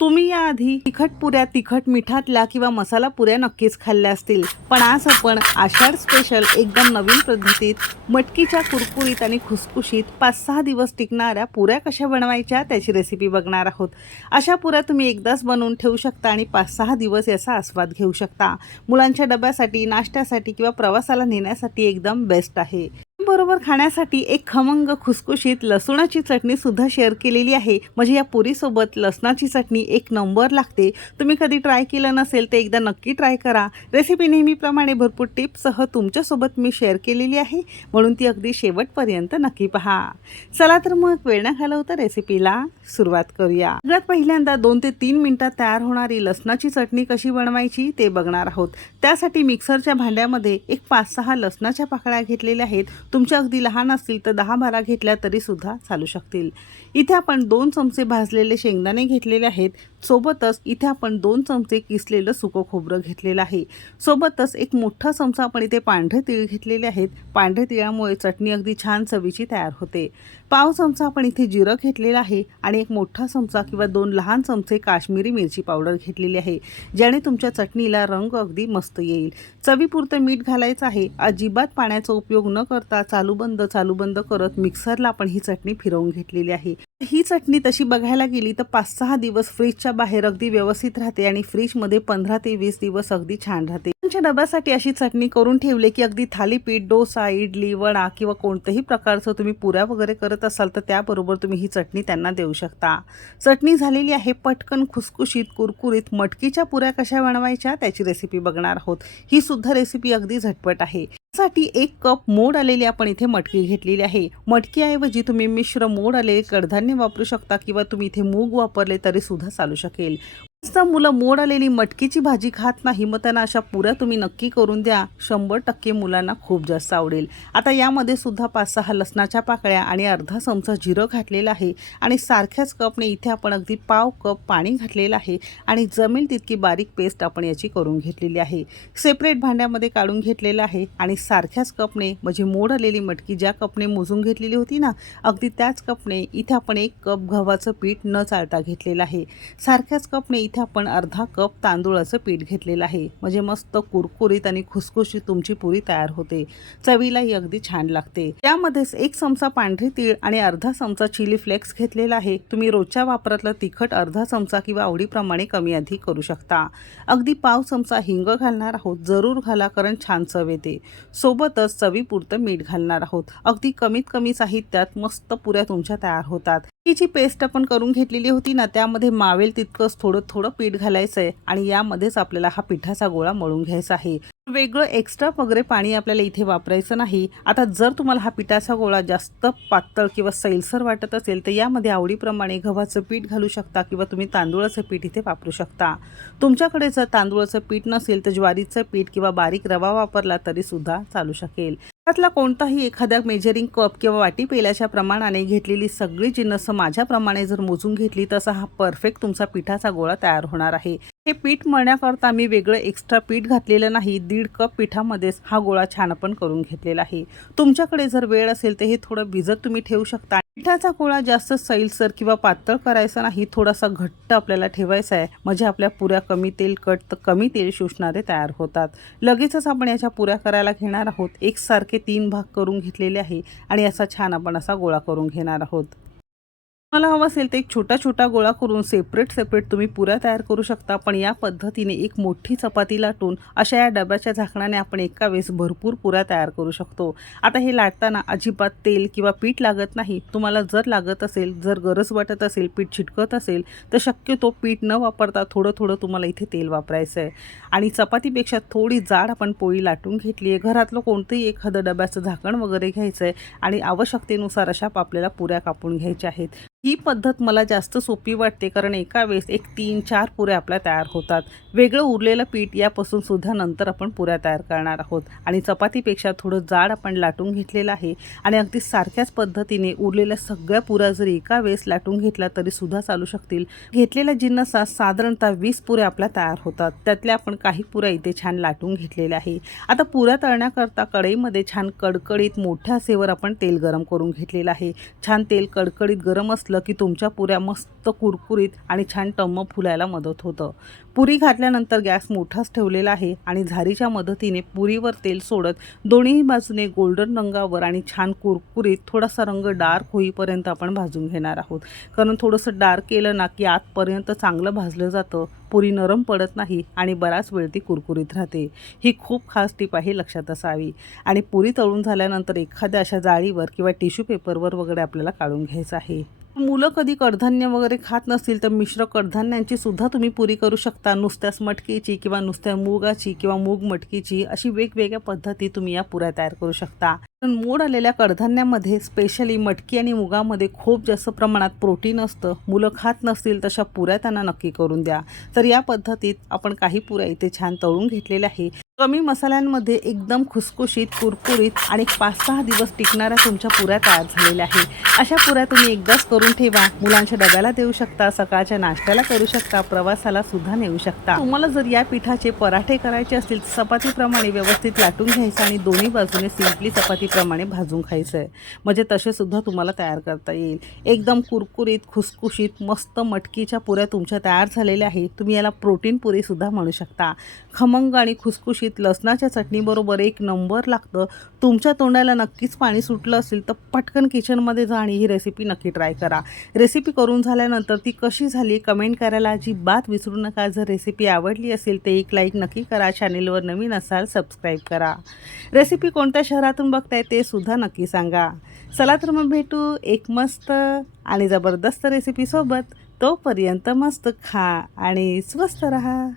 तुम्ही याआधी तिखट पुऱ्या तिखट मिठातल्या किंवा मसाला पुऱ्या नक्कीच खाल्ल्या असतील. पण आज आपण आषाढ स्पेशल एकदम नवीन पद्धतीत मटकीच्या कुरकुरीत आणि खुसखुशीत पाच सहा दिवस टिकणाऱ्या पुऱ्या कशा बनवायच्या त्याची रेसिपी बघणार आहोत. अशा पुऱ्या तुम्ही एकदाच बनवून ठेवू शकता आणि पाच सहा दिवस याचा आस्वाद घेऊ शकता. मुलांच्या डब्यासाठी नाश्त्यासाठी किंवा प्रवासाला नेण्यासाठी एकदम बेस्ट आहे. बरोबर खाण्यासाठी एक खमंग खुसखुशीत लसुणाची चटणी सुद्धा शेअर केलेली आहे. म्हणजे या पुरीसोबत लसणाची चटणी एक नंबर लागते. तुम्ही कधी ट्राय केलं नसेल तर एकदा नक्की ट्राय करा. रेसिपी नेहमीप्रमाणे भरपूर टिप्ससह तुमच्यासोबत मी शेअर केलेली आहे. म्हणून ती अगदी शेवटपर्यंत नक्की पहा. चला तर मग वेळ न घालवता रेसिपीला सुरुवात करूया. सगळ्यात पहिल्यांदा दोन ते तीन मिनिटात तयार होणारी लसणाची चटणी कशी बनवायची ते बघणार आहोत. त्यासाठी मिक्सरच्या भांड्यामध्ये एक पाच सहा लसणाच्या पाकळ्या घेतलेल्या आहेत. तुमच्या अगदी लहान असतील तर दहा बारा घेतल्या तरी सुद्धा चालू शकतील. इथे आपण दोन चमचे भाजलेले शेंगदाणे घेतलेले आहेत. सोबतच इथे आपण दोन चमचे किसलेलं सुकं खोबरं घेतलेलं आहे. सोबतच एक मोठा चमचा आपण इथे पांढरे तीळ घेतलेले आहेत. पांढरे तिळामुळे चटणी अगदी छान चवीची तयार होते. पाव चमचा आपण इथे जिरं घेतलेलं आहे आणि एक मोठा चमचा किंवा दोन लहान चमचे काश्मीरी मिरची पावडर घेतलेली आहे ज्याने तुमच्या चटणीला रंग अगदी मस्त येईल. चवीपुरतं मीठ घालायचं आहे. अजिबात पाण्याचा उपयोग न करता चालू बंद चालू बंद करत मिक्सरला आपण ही चटणी फिरवून घेतलेली आहे. ही चटणी तशी बघायला गेली तर पाच सहा दिवस फ्रीजच्या बाहेर अगदी व्यवस्थित राहते आणि फ्रीजमध्ये पंधरा ते वीस दिवस अगदी छान राहते. तुमच्या डब्यासाठी अशी चटणी करून ठेवले की अगदी थालीपीठ डोसा इडली वडा किंवा कोणत्याही प्रकारचं तुम्ही पुऱ्या वगैरे करत असाल तर त्याबरोबर तुम्ही ही चटणी त्यांना देऊ शकता. चटणी झालेली आहे पटकन खुसखुशीत कुरकुरीत मटकीच्या पुऱ्या कशा बनवायच्या त्याची रेसिपी बघणार आहोत. ही सुद्धा रेसिपी अगदी झटपट आहे. साठी एक कप मोड आलेली आपण इथे मटकी घेतलेली आहे. मटकीऐवजी तुम्ही मिश्र मोड आलेले कडधान्य वापरू शकता किंवा तुम्ही इथे मूग वापरले तरी सुद्धा चालू शकेल. जास्त मुलं मोड आलेली मटकीची भाजी खात नाही मग त्यांना अशा पुऱ्या तुम्ही नक्की करून द्या. शंभर टक्के मुलांना खूप जास्त आवडेल. आता यामध्ये सुद्धा पाच सहा लसणाच्या पाकळ्या आणि अर्धा चमचा जिरं घातलेलं आहे आणि सारख्याच कपने इथे आपण अगदी पाव कप पाणी घातलेलं आहे आणि जमेल तितकी बारीक पेस्ट आपण याची करून घेतलेली आहे. सेपरेट भांड्यामध्ये काढून घेतलेलं आहे आणि सारख्याच कपने म्हणजे मोड आलेली मटकी ज्या कपने मोजून घेतलेली होती ना अगदी त्याच कपने इथे आपण एक कप गव्हाचं पीठ न चालता घेतलेलं आहे. सारख्याच कपने इथे आपण अर्धा कप तांदूळाचं पीठ घेतलेलं आहे. म्हणजे मस्त कुरकुरीत आणि खुसखुशीत तुमची पुरी तयार होते. चवीलाही अगदी छान लागते. त्यामध्येच एक चमचा पांढरी तीळ आणि अर्धा चमचा चिली फ्लेक्स घेतलेला आहे. तुम्ही रोजच्या वापरातलं तिखट अर्धा चमचा किंवा आवडीप्रमाणे कमी अधिक करू शकता. अगदी पाव चमचा हिंग घालणार आहोत. जरूर घाला कारण छान चव येते. सोबतच चवीपुरतं मीठ घालणार आहोत. अगदी कमीत कमी साहित्यात मस्त पुऱ्या तुमच्या तयार होतात. ही जी पेस्ट आपण करून घेतलेली होती ना त्यामध्ये मावेल तितकंच थोडं थोडं पीठ घालायचं आहे आणि यामध्येच आपल्याला हा पिठाचा गोळा मळून घ्यायचा आहे. वेगळं एक्स्ट्रा वगैरे पाणी आपल्याला इथे वापरायचं नाही. आता जर तुम्हाला हा पिठाचा गोळा जास्त पातळ किंवा सैलसर वाटत असेल तर यामध्ये आवडीप्रमाणे गव्हाचं पीठ घालू शकता किंवा तुम्ही तांदूळाचं पीठ इथे वापरू शकता. तुमच्याकडे जर तांदूळाचं पीठ नसेल तर ज्वारीचं पीठ किंवा बारीक रवा वापरला तरी सुद्धा चालू शकेल. त्यातला कोणताही एखाद्या मेजरिंग कप किंवा वाटी पेल्याच्या प्रमाणाने घेतलेली सगळी जिन्नस माझ्याप्रमाणे जर मोजून घेतली तसा हा परफेक्ट तुमचा पिठाचा गोळा तयार होणार आहे. हे पीठ मळण्याकरता मी वेगळं एक्स्ट्रा पीठ घातलेलं नाही दीड कप पिठामध्येच हा गोळा छान पण करून घेतलेला आहे. तुमच्याकडे जर वेळ असेल तर हे थोडं भिजत तुम्ही ठेवू शकता. पिठाचा गोळा जास्त सैलसर किंवा पातळ करायचा नाही थोडासा घट्ट आपल्याला ठेवायचा आहे. म्हणजे आपल्या पुऱ्या कमी तेल कट तर कमी तेल शोषणारे तयार होतात. लगेचच आपण याच्या पुऱ्या करायला घेणार आहोत. एकसारखे तीन भाग करून घेतलेले आहे आणि असा छान आपण असा गोळा करून घेणार आहोत. तुम्हाला हवं असेल तर एक छोटा छोटा गोळा करून सेपरेट सेपरेट तुम्ही पुऱ्या तयार करू शकता. पण या पद्धतीने एक मोठी चपाती लाटून अशा या डब्याच्या झाकणाने आपण एका वेळेस भरपूर पुऱ्या तयार करू शकतो. आता हे लाटताना अजिबात तेल किंवा पीठ लागत नाही. तुम्हाला जर लागत असेल जर गरज वाटत असेल पीठ छिटकत असेल तर शक्यतो पीठ न वापरता थोडं थोडं तुम्हाला इथे तेल वापरायचं आहे. आणि चपातीपेक्षा थोडी जाड आपण पोळी लाटून घेतली आहे. घरातलं कोणतंही एखादं डब्याचं झाकण वगैरे घ्यायचं आहे. आणि आवश्यकतेनुसार अशा आपल्याला पुऱ्या कापून घ्यायच्या आहेत. ही पद्धत मला जास्त सोपी वाटते कारण एका वेळेस एक तीन चार पुऱ्या आपल्या तयार होतात. वेगळं उरलेलं पीठ यापासून सुद्धा नंतर आपण पुऱ्या तयार करणार आहोत. आणि चपातीपेक्षा थोडं जाड आपण लाटून घेतलेलं आहे आणि अगदी सारख्याच पद्धतीने उरलेल्या सगळ्या पुऱ्या जर एका वेळेस लाटून घेतल्या तरी सुद्धा चालू शकतील. घेतलेल्या जिन्नसा साधारणतः वीस पुऱ्या आपल्या तयार होतात. त्यातल्या आपण काही पुऱ्या इथे छान लाटून घेतलेल्या आहे. आता पुऱ्या तळण्याकरता कढईमध्ये छान कडकडीत मोठ्या सेवर आपण तेल गरम करून घेतलेलं आहे. छान तेल कडकडीत गरम असतं असलं की तुमच्या पुऱ्या मस्त कुरकुरीत आणि छान टम्म फुलायला मदत होतं. पुरी घातल्यानंतर गॅस मोठाच ठेवलेला आहे आणि झारीच्या मदतीने पुरीवर तेल सोडत दोन्ही बाजूने गोल्डन रंगावर आणि छान कुरकुरीत थोडासा रंग डार्क होईपर्यंत आपण भाजून घेणार आहोत. कारण थोडंसं डार्क केलं ना की आतपर्यंत चांगलं भाजलं जातं. पुरी नरम पडत नाही आणि बराच वेळ ती कुरकुरीत राहते. ही खूप खास टीप आहे लक्षात असावी. आणि पुरी तळून झाल्यानंतर एखाद्या अशा जाळीवर किंवा टिश्यू पेपरवर वगैरे आपल्याला काढून घ्यायचं आहे. मुलं कधी कडधान्य वगैरे खात नसतील तर मिश्र कडधान्यांची सुद्धा तुम्ही पुरी करू शकता. नुसत्याच मटकीची किंवा नुसत्या मुगाची किंवा मूग मटकीची अशी वेगवेगळ्या पद्धती तुम्ही या पुऱ्या तयार करू शकता. पण मोड आलेल्या कडधान्यामध्ये स्पेशली मटकी आणि मुगामध्ये खूप जास्त प्रमाणात प्रोटीन असतं. मुलं खात नसतील तशा पुऱ्या त्यांना नक्की करून द्या. तर या पद्धतीत आपण काही पुऱ्या इथे छान तळून घेतलेल्या आहे कमी मसाल्यांमध्ये एकदम खुसखुशीत कुरकुरीत आणि पाच सहा दिवस टिकणाऱ्या तुमच्या पुऱ्या तयार झालेल्या आहे. अशा पुऱ्या तुम्ही एकदाच करून ठेवा. मुलांच्या डब्याला देऊ शकता सकाळच्या नाश्त्याला करू शकता प्रवासाला सुद्धा नेऊ शकता. तुम्हाला जर या पिठाचे पराठे करायचे असतील तर चपातीप्रमाणे व्यवस्थित लाटून घ्यायचं आणि दोन्ही बाजूने सिम्पली चपातीप्रमाणे भाजून खायचं आहे म्हणजे तसे सुद्धा तुम्हाला तयार करता येईल. एकदम कुरकुरीत खुसखुशीत मस्त मटकीच्या पुऱ्या तुमच्या तयार झालेल्या आहेत. तुम्ही याला प्रोटीन पुरीसुद्धा म्हणू शकता. खमंग आणि खुसखुशीत लसणाच्या चटणीबरोबर एक नंबर लागतं. तुमच्या तोंडाला नक्कीच पाणी सुटलं असेल तर पटकन किचनमध्ये जा आणि ही रेसिपी नक्की ट्राय करा. रेसिपी करून झाल्यानंतर ती कशी झाली कमेंट करायला अजिबात विसरू नका. जर रेसिपी आवडली असेल तर एक लाईक नक्की करा. चॅनेलवर नवीन असाल सबस्क्राईब करा. रेसिपी कोणत्या शहरातून बघताय ते सुद्धा नक्की सांगा. चला तर मग भेटू एक मस्त आणि जबरदस्त रेसिपीसोबत तोपर्यंत मस्त खा आणि स्वस्त रहा.